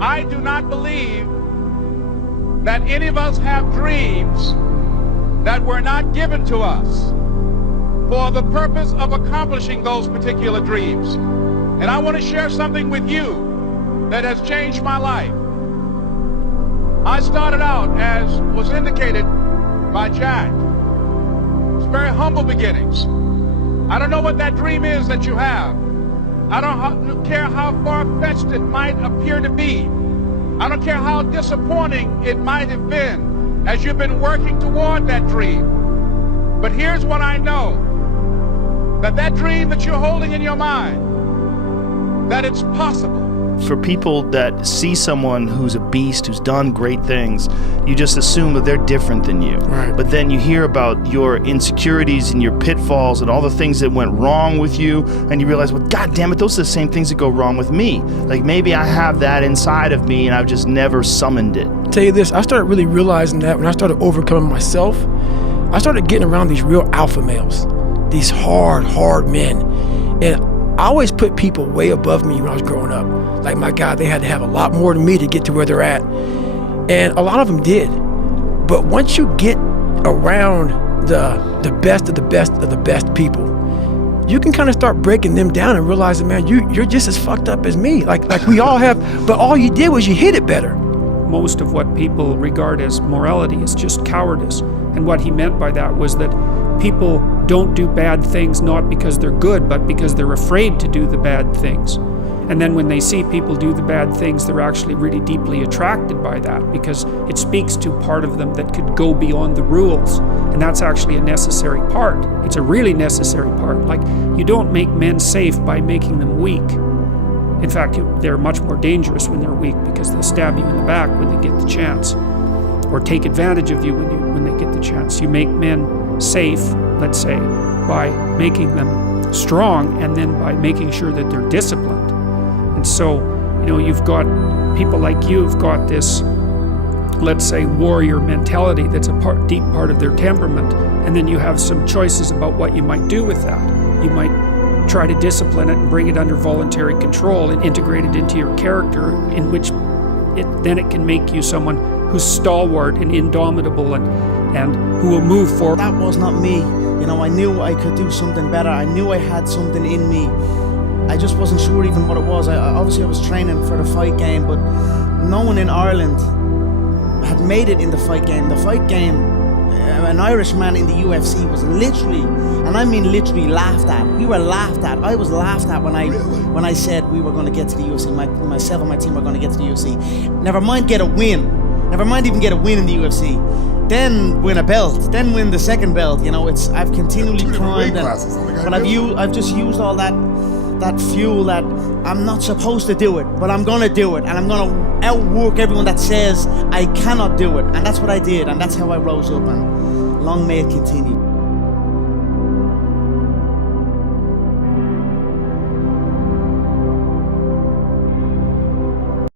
I do not believe that any of us have dreams that were not given to us for the purpose of accomplishing those particular dreams. And I want to share something with you that has changed my life. I started out, as was indicated by Jack, it's very humble beginnings. I don't know what that dream is that you have. I don't care how far-fetched it might appear to be. I don't care how disappointing it might have been as you've been working toward that dream. But here's what I know, that that dream that you're holding in your mind, that it's possible. For people that see someone who's a beast, who's done great things, you just assume that they're different than you. Right. But then you hear about your insecurities and your pitfalls and all the things that went wrong with you, and you realize, well, God damn it, those are the same things that go wrong with me. Like maybe I have that inside of me and I've just never summoned it. I'll tell you this, I started really realizing that when I started overcoming myself, I started getting around these real alpha males, these hard men. And I always put people way above me when I was growing up. Like, my God, they had to have a lot more than me to get to where they're at. And a lot of them did. But once you get around the best of the best of the best people, you can kind of start breaking them down and realizing, man, you're just as fucked up as me. Like we all have, but all you did was you hit it better. Most of what people regard as morality is just cowardice. And what he meant by that was that people don't do bad things not because they're good, but because they're afraid to do the bad things. And then when they see people do the bad things, they're actually really deeply attracted by that because it speaks to part of them that could go beyond the rules. And that's actually a necessary part. It's a really necessary part. Like, you don't make men safe by making them weak. In fact, they're much more dangerous when they're weak because they'll stab you in the back when they get the chance, or take advantage of you when they get the chance. You make men safe, let's say, by making them strong and then by making sure that they're disciplined. And so, you've got people like you've got this, let's say, warrior mentality that's a deep part of their temperament, and then you have some choices about what you might do with that. You might try to discipline it and bring it under voluntary control and integrate it into your character, in which then it can make you someone who's stalwart and indomitable and who will move forward. That was not me. I knew I could do something better. I knew I had something in me. I just wasn't sure even what it was. Obviously I was training for the fight game, but no one in Ireland had made it in the fight game. The fight game, an Irishman in the UFC was literally, and I mean literally, laughed at. We were laughed at. I was laughed at when I said we were going to get to the UFC. Myself and my team were going to get to the UFC. Never mind get a win. Never mind even get a win in the UFC. Then win a belt. Then win the second belt. I've continually climbed, but I've just used all that fuel that I'm not supposed to do it, but I'm gonna do it, and I'm gonna outwork everyone that says I cannot do it. And that's what I did, and that's how I rose up, and long may it continue.